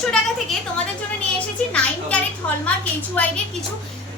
2800 টাকা থেকে তোমাদের জন্য নিয়ে এসেছি 9 ক্যারেট হলমার্ক HUID এর কিছু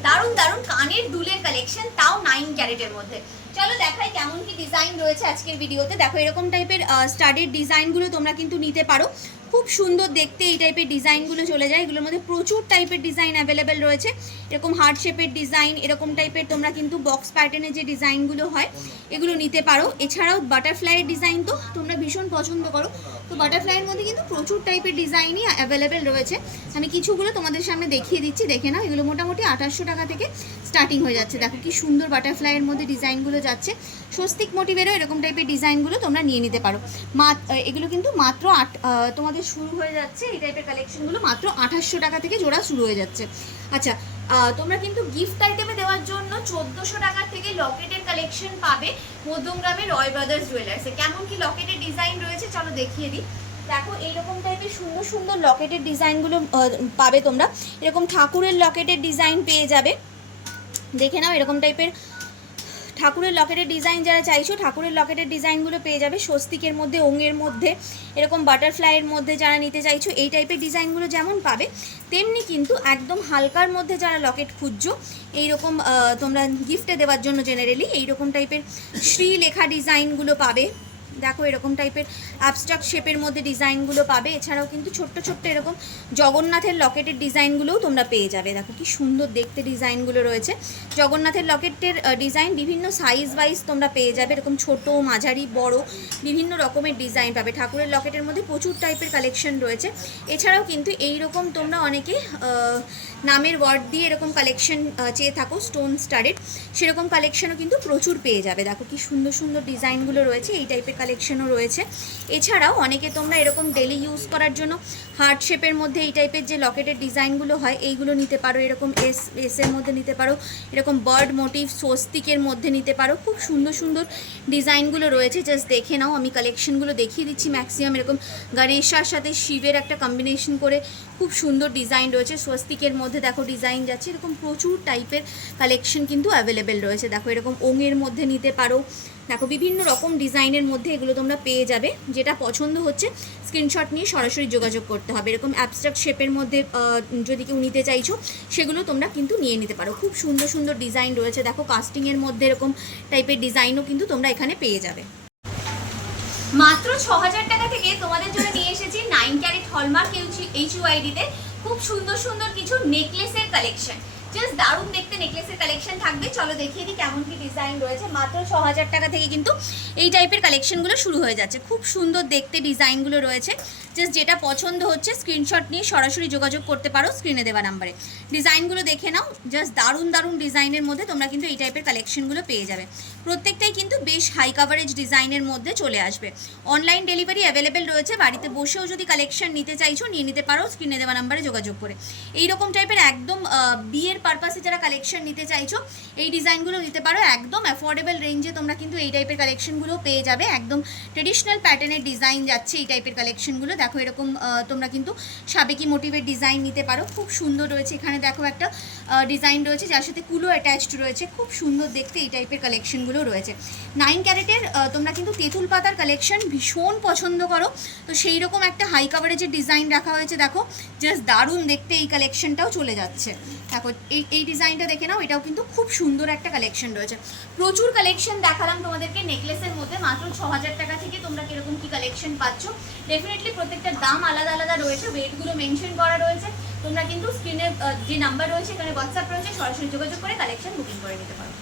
দারুণ দারুণ কানের দুলের কালেকশন, তাও 9 ক্যারেটের মধ্যে। চলো দেখাই কেমন কি ডিজাইন রয়েছে আজকের ভিডিওতে। দেখো এরকম টাইপের স্টাডেড ডিজাইনগুলো তোমরা কিন্তু নিতে পারো, খুব সুন্দর দেখতে এই টাইপের ডিজাইনগুলো চলে যায়। এগুলোর মধ্যে প্রচুর টাইপের ডিজাইন অ্যাভেলেবেল রয়েছে, এরকম হার্ট শেপের ডিজাইন, এরকম টাইপের তোমরা কিন্তু বক্স প্যাটার্নের যে ডিজাইনগুলো হয় এগুলো নিতে পারো। এছাড়াও বাটারফ্লাইয়ের ডিজাইন তো তোমরা ভীষণ পছন্দ করো, তো বাটারফ্লাইয়ের মধ্যে কিন্তু প্রচুর টাইপের ডিজাইনই অ্যাভেলেবেল রয়েছে। আমি কিছুগুলো তোমাদের সামনে দেখিয়ে দিচ্ছি, দেখে নাও। এগুলো মোটামুটি 2800 টাকা থেকে স্টার্টিং হয়ে যাচ্ছে। দেখো কি সুন্দর বাটারফ্লাইয়ের মধ্যে ডিজাইনগুলো যাচ্ছে, স্বস্তিক মোটিভেরও এরকম টাইপের ডিজাইনগুলো তোমরা নিয়ে নিতে পারো। এগুলো কিন্তু মাত্র তোমাদের শুরু হয়ে যাচ্ছে, এই টাইপের কালেকশনগুলো মাত্র 2800 টাকা থেকে জোড়া শুরু হয়ে যাচ্ছে। আচ্ছা, তোমরা কিন্তু গিফট আইটেমে দেওয়ার জন্য 1400 টাকা থেকে লকেটের কালেকশন পাবে মধ্যমগ্রামের রয় ব্রাদার্স জুয়েলার্সে। কেমন কি লকেটের ডিজাইন রয়েছে চলো দেখিয়ে দিই। দেখো এইরকম টাইপের সুন্দর সুন্দর লকেটের ডিজাইনগুলো পাবে তোমরা। এরকম ঠাকুরের লকেটের ডিজাইন পেয়ে যাবে, দেখে নাও। এরকম টাইপের ঠাকুরের লকেটের ডিজাইন যারা চাইছো, ঠাকুরের লকেটের ডিজাইনগুলো পেয়ে যাবে। স্বস্তিকের মধ্যে, ওঙের মধ্যে, এরকম বাটারফ্লাইয়ের মধ্যে যারা নিতে চাইছো এই টাইপের ডিজাইনগুলো যেমন পাবে, তেমনি কিন্তু একদম হালকার মধ্যে যারা লকেট খুঁজছো এইরকম তোমরা গিফটে দেওয়ার জন্য জেনারেলি এইরকম টাইপের শ্রী লেখা ডিজাইনগুলো পাবে। দেখো এরকম টাইপের অ্যাবস্ট্রাক্ট শেপের মধ্যে ডিজাইনগুলো পাবে। এছাড়াও কিন্তু ছোট্ট ছোট্ট এরকম জগন্নাথের লকেটের ডিজাইনগুলোও তোমরা পেয়ে যাবে। দেখো কি সুন্দর দেখতে ডিজাইনগুলো রয়েছে। জগন্নাথের লকেটের ডিজাইন বিভিন্ন সাইজ ওয়াইজ তোমরা পেয়ে যাবে, এরকম ছোট, মাঝারি, বড় বিভিন্ন রকমের ডিজাইন পাবে। ঠাকুরের লকেটের মধ্যে প্রচুর টাইপের কালেকশন রয়েছে। এছাড়াও কিন্তু এইরকম তোমরা অনেকে নামের ওয়ার্ড দিয়ে এরকম কালেকশন চেয়ে থাকো স্টোন স্টারের, সেরকম কালেকশনও কিন্তু প্রচুর পেয়ে যাবে। দেখো কি সুন্দর সুন্দর ডিজাইনগুলো রয়েছে, এই টাইপের কালেকশনও রয়েছে। এছাড়াও অনেকে তোমরা এরকম ডেলি ইউজ করার জন্য হার্ট শেপের মধ্যে এই টাইপের যে লকেটের ডিজাইনগুলো হয় এইগুলো নিতে পারো। এরকম এসের মধ্যে নিতে পারো, এরকম বার্ড মোটিভ স্বস্তিকের মধ্যে নিতে পারো। খুব সুন্দর সুন্দর ডিজাইনগুলো রয়েছে, জাস্ট দেখে নাও। আমি কালেকশনগুলো দেখিয়ে দিচ্ছি। ম্যাক্সিমাম এরকম গণেশার সাথে শিবের একটা কম্বিনেশন করে খুব সুন্দর ডিজাইন রয়েছে। স্বস্তিকের মধ্যে দেখো ডিজাইন যাচ্ছে, এরকম প্রচুর টাইপের কালেকশন কিন্তু অ্যাভেলেবেল রয়েছে। দেখো এরকম ওঙের মধ্যে নিতে পারো। দেখো বিভিন্ন রকম ডিজাইনের মধ্যে এগুলো তোমরা পেয়ে যাবে। যেটা পছন্দ হচ্ছে স্ক্রিনশট নিয়ে সরাসরি যোগাযোগ করতে হবে। এরকম অ্যাবস্ট্রাক্ট শেপের মধ্যে যদি কেউ নিতে চাইছো সেগুলো তোমরা কিন্তু নিয়ে নিতে পারো। খুব সুন্দর সুন্দর ডিজাইন রয়েছে। দেখো কাস্টিংয়ের মধ্যে এরকম টাইপের ডিজাইনও কিন্তু তোমরা এখানে পেয়ে যাবে। মাত্র 6000 টাকা থেকে তোমাদের জন্য নিয়ে এসেছি 9 ক্যারেট হলমার্ক HUID তে খুব সুন্দর সুন্দর কিছু নেকলেসের কালেকশন। জাস্ট দারুণ দেখতে নেকলেসের কালেকশন থাকবে। চলো দেখিয়ে দিই কেমন কি ডিজাইন রয়েছে। মাত্র 6000 টাকা থেকে কিন্তু এই টাইপের কালেকশনগুলো শুরু হয়ে যাচ্ছে। খুব সুন্দর দেখতে ডিজাইনগুলো রয়েছে। জাস্ট যেটা পছন্দ হচ্ছে স্ক্রিনশট নিয়ে সরাসরি যোগাযোগ করতে পারো স্ক্রিনে দেওয়া নাম্বারে। ডিজাইনগুলো দেখে নাও, জাস্ট দারুণ দারুণ ডিজাইনের মধ্যে তোমরা কিন্তু এই টাইপের কালেকশনগুলো পেয়ে যাবে। প্রত্যেকটাই কিন্তু বেশ হাই কাভারেজ ডিজাইনের মধ্যে চলে আসবে। অনলাইন ডেলিভারি অ্যাভেলেবেল রয়েছে। বাড়িতে বসেও যদি কালেকশন নিতে চাইছো নিয়ে নিতে পারো স্ক্রিনে দেওয়া নাম্বারে যোগাযোগ করে। এইরকম টাইপের একদম বিয়ের পারপাসে যারা কালেকশন নিতে চাইছো এই ডিজাইনগুলো নিতে পারো। একদম অ্যাফোর্ডেবল রেঞ্জে তোমরা কিন্তু এই টাইপের কালেকশনগুলো পেয়ে যাবে। একদম ট্রেডিশনাল প্যাটার্নের ডিজাইন যাচ্ছে এই টাইপের কালেকশনগুলো। দেখো এরকম তোমরা কিন্তু সাবেকি মোটিভের ডিজাইন নিতে পারো, খুব সুন্দর রয়েছে। এখানে দেখো একটা ডিজাইন রয়েছে যার সাথে কুলো অ্যাটাচড রয়েছে, খুব সুন্দর দেখতে এই টাইপের কালেকশনগুলো রয়েছে। 9 ক্যারেটের তোমরা কিন্তু তেঁতুল পাতার কালেকশন ভীষণ পছন্দ করো, তো সেই রকম একটা হাই কাভারেজের ডিজাইন রাখা হয়েছে। দেখো জাস্ট দারুণ দেখতে এই কালেকশনটাও চলে যাচ্ছে। দেখো এই ডিজাইনটা দেখে নাও, এটাও কিন্তু খুব সুন্দর একটা কালেকশন রয়েছে। প্রচুর কালেকশন দেখালাম তোমাদেরকে নেকলেসের মধ্যে। মাত্র 6000 টাকা থেকে তোমরা কিরকম কি কালেকশন পাচ্ছ। ডেফিনেটলি প্রত্যেকটার দাম আলাদা আলাদা রয়েছে, ওয়েটগুলো মেনশন করা রয়েছে। তোমরা কিন্তু স্ক্রিনে যে নাম্বার রয়েছে এখানে হোয়াটসঅ্যাপ রয়েছে, সরাসরি যোগাযোগ করে কালেকশন বুকিং করে নিতে পারো।